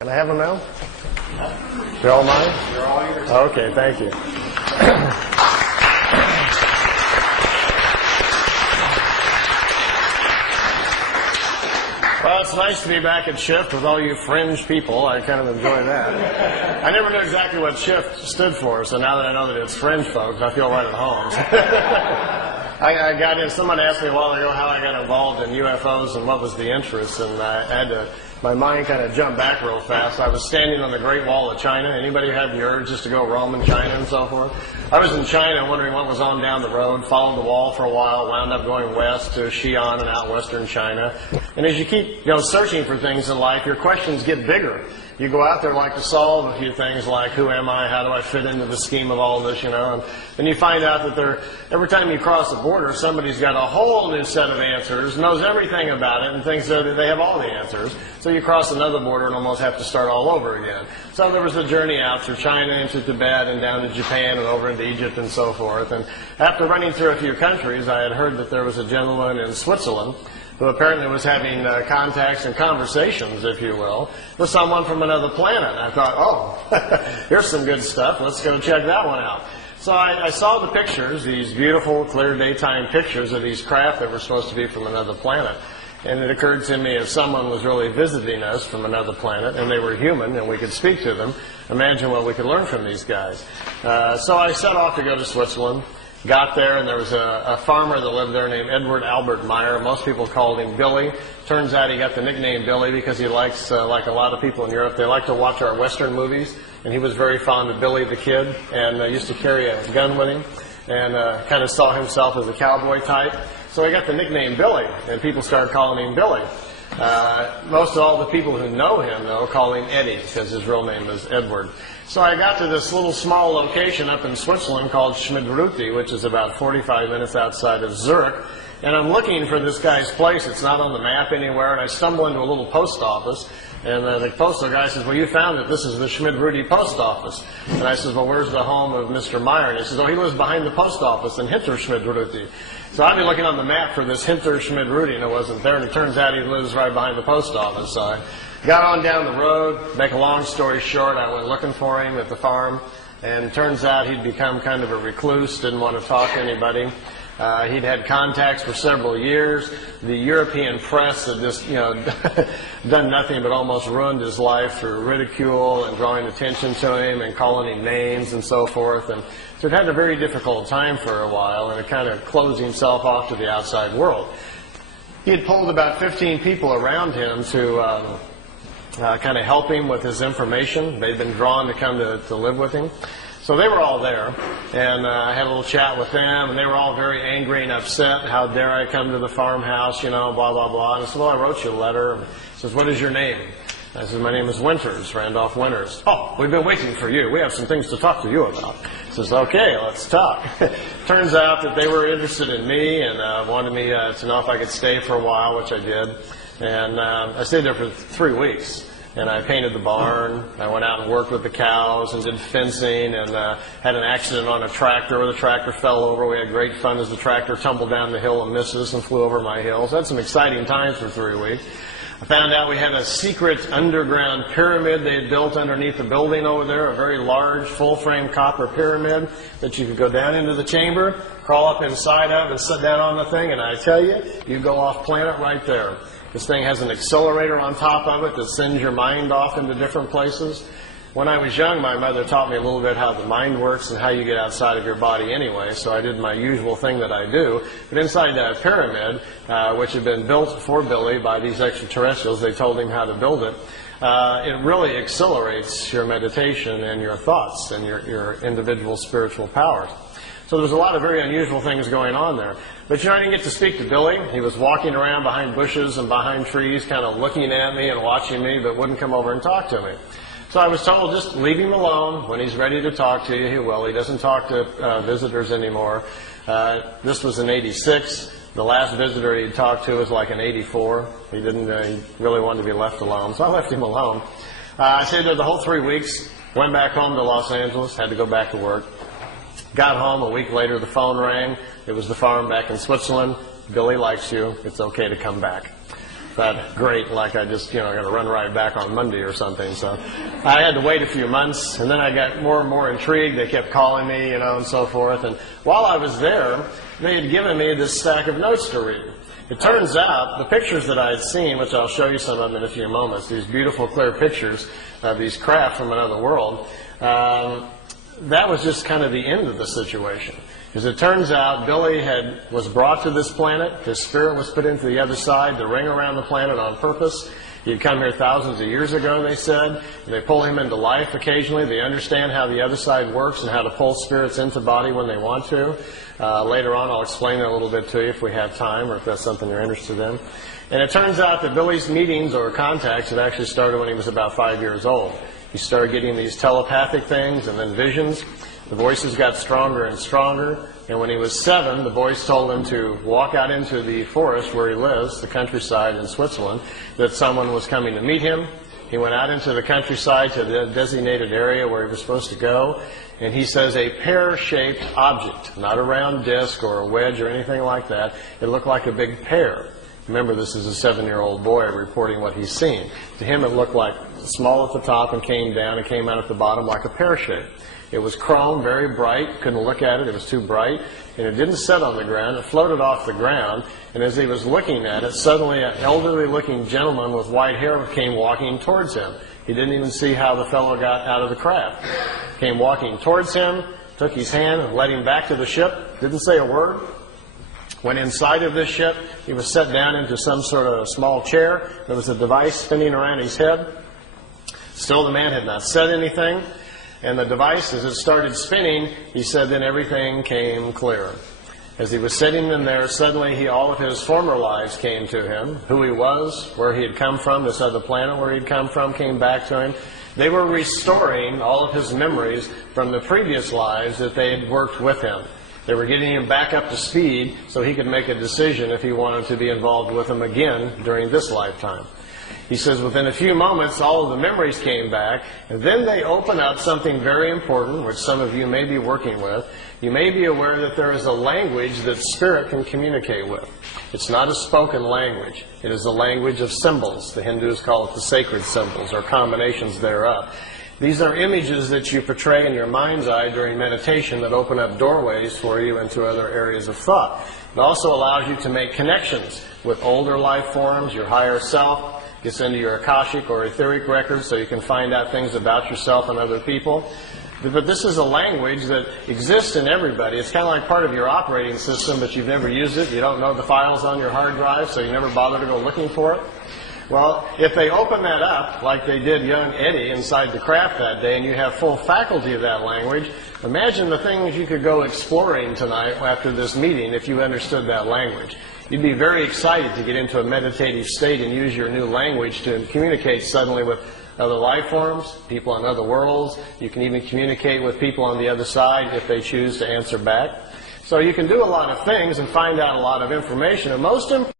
Can I have them now? They're all mine? They're all yours. Okay, thank you. Well, it's nice to be back at Shift with all you fringe people. I kind of enjoy that. I never knew exactly what Shift stood for, so now that I know that it's fringe folks, I feel right at home. I got in, someone asked me a while ago how I got involved in UFOs and what was the interest, and I had to, my mind kind of jumped back real fast. I was standing on the Great Wall of China. Anybody have the urge just to go roam in China and so forth? I was in China wondering what was on down the road, followed the wall for a while, wound up going west to Xi'an and out western China. And as you keep searching for things in life, your questions get bigger. You go out there like to solve a few things like, who am I, how do I fit into the scheme of all this, and then you find out that every time you cross the border, somebody's got a whole new set of answers, knows everything about it, and thinks that they have all the answers. So you cross another border and almost have to start all over again. So there was a journey out through China, into Tibet, and down to Japan, and over into Egypt, and so forth. And after running through a few countries, I had heard that there was a gentleman in Switzerland who apparently was having contacts and conversations, if you will, with someone from another planet. And I thought, oh, here's some good stuff. Let's go check that one out. So I saw the pictures, these beautiful, clear daytime pictures of these craft that were supposed to be from another planet. And it occurred to me, if someone was really visiting us from another planet, and they were human, and we could speak to them, imagine what we could learn from these guys. So I set off to go to Switzerland. Got there, and there was a farmer that lived there named Edward Albert Meier. Most people called him Billy. Turns out he got the nickname Billy because he likes, like a lot of people in Europe, they like to watch our Western movies. And he was very fond of Billy the Kid, and used to carry a gun with him, and kind of saw himself as a cowboy type. So he got the nickname Billy, and people started calling him Billy. Most of all the people who know him, though, call him Eddie, because his real name is Edward. So I got to this little small location up in Switzerland called Schmidruti, which is about 45 minutes outside of Zurich. And I'm looking for this guy's place. It's not on the map anywhere. And I stumble into a little post office. And the postal guy says, well, you found it. This is the Schmidruti post office. And I says, well, where's the home of Mr. Meier? And he says, oh, he lives behind the post office in Hinter Schmidruti. So I've been looking on the map for this Hinter Schmidruti, and it wasn't there. And it turns out he lives right behind the post office. So I got on down the road. Make a long story short, I went looking for him at the farm. And it turns out he'd become kind of a recluse, didn't want to talk to anybody. He'd had contacts for several years. The European press had just, done nothing but almost ruined his life through ridicule and drawing attention to him and calling him names and so forth. And so he'd had a very difficult time for a while, and it kind of closed himself off to the outside world. He had pulled about 15 people around him to kind of help him with his information. They'd been drawn to come to live with him. So they were all there, and I had a little chat with them, and they were all very angry and upset. How dare I come to the farmhouse, blah, blah, blah. And I said, well, I wrote you a letter. And he says, what is your name? I said, my name is Winters, Randolph Winters. Oh, we've been waiting for you. We have some things to talk to you about. He says, okay, let's talk. Turns out that they were interested in me and wanted me to know if I could stay for a while, which I did. And I stayed there for 3 weeks. And I painted the barn. I went out and worked with the cows and did fencing, and had an accident on a tractor where the tractor fell over. We had great fun as the tractor tumbled down the hill and missed us and flew over my hill. So I had some exciting times for 3 weeks. I found out we had a secret underground pyramid they had built underneath the building over there, a very large full-frame copper pyramid that you could go down into the chamber, crawl up inside of, and sit down on the thing. And I tell you, you go off planet right there. This thing has an accelerator on top of it that sends your mind off into different places. When I was young, my mother taught me a little bit how the mind works and how you get outside of your body anyway, so I did my usual thing that I do. But inside that pyramid, which had been built for Billy by these extraterrestrials, they told him how to build it. It really accelerates your meditation and your thoughts and your individual spiritual powers. So there's a lot of very unusual things going on there. But I didn't get to speak to Billy. He was walking around behind bushes and behind trees, kind of looking at me and watching me, but wouldn't come over and talk to me. So I was told, just leave him alone. When he's ready to talk to you, he will. He doesn't talk to visitors anymore. This was in '86. The last visitor he'd talked to was like in '84. He didn't he really wanted to be left alone, so I left him alone. I stayed there the whole 3 weeks, went back home to Los Angeles, had to go back to work. Got home a week later, the phone rang. It was the farm back in Switzerland. Billy likes you. It's okay to come back. that great, like I just, got to run right back on Monday or something. So I had to wait a few months, and then I got more and more intrigued. They kept calling me, and so forth. And while I was there, they had given me this stack of notes to read. It turns out the pictures that I had seen, which I'll show you some of them in a few moments, these beautiful, clear pictures of these craft from another world, that was just kind of the end of the situation. As it turns out, Billy was brought to this planet. His spirit was put into the other side to ring around the planet on purpose. He'd come here thousands of years ago, they said. They pull him into life occasionally. They understand how the other side works and how to pull spirits into body when they want to. Later on, I'll explain that a little bit to you if we have time or if that's something you're interested in. And it turns out that Billy's meetings or contacts had actually started when he was about 5 years old. He started getting these telepathic things and then visions. The voices got stronger and stronger, and when he was 7, the voice told him to walk out into the forest where he lives, the countryside in Switzerland, that someone was coming to meet him. He went out into the countryside to the designated area where he was supposed to go, and he says a pear-shaped object, not a round disc or a wedge or anything like that. It looked like a big pear. Remember, this is a 7-year-old boy reporting what he's seen. To him, it looked like small at the top and came down and came out at the bottom like a pear shape. It was chrome, very bright. Couldn't look at it. It was too bright. And it didn't set on the ground. It floated off the ground. And as he was looking at it, suddenly an elderly-looking gentleman with white hair came walking towards him. He didn't even see how the fellow got out of the craft. Came walking towards him, took his hand and led him back to the ship. Didn't say a word. Went inside of this ship. He was set down into some sort of small chair. There was a device spinning around his head. Still, the man had not said anything. And the device, as it started spinning, he said, then everything came clear. As he was sitting in there, suddenly all of his former lives came to him. Who he was, where he had come from, this other planet where he'd come from, came back to him. They were restoring all of his memories from the previous lives that they had worked with him. They were getting him back up to speed so he could make a decision if he wanted to be involved with them again during this lifetime. He says within a few moments, all of the memories came back, and then they open up something very important, which some of you may be working with. You may be aware that there is a language that spirit can communicate with. It's not a spoken language. It is a language of symbols. The Hindus call it the sacred symbols, or combinations thereof. These are images that you portray in your mind's eye during meditation that open up doorways for you into other areas of thought. It also allows you to make connections with older life forms, your higher self. Gets into your Akashic or etheric records so you can find out things about yourself and other people. But this is a language that exists in everybody. It's kind of like part of your operating system, but you've never used it. You don't know the files on your hard drive, so you never bother to go looking for it. Well, if they open that up, like they did young Eddie inside the craft that day, and you have full faculty of that language, imagine the things you could go exploring tonight after this meeting if you understood that language. You'd be very excited to get into a meditative state and use your new language to communicate suddenly with other life forms, people on other worlds. You can even communicate with people on the other side if they choose to answer back. So you can do a lot of things and find out a lot of information. And most importantly,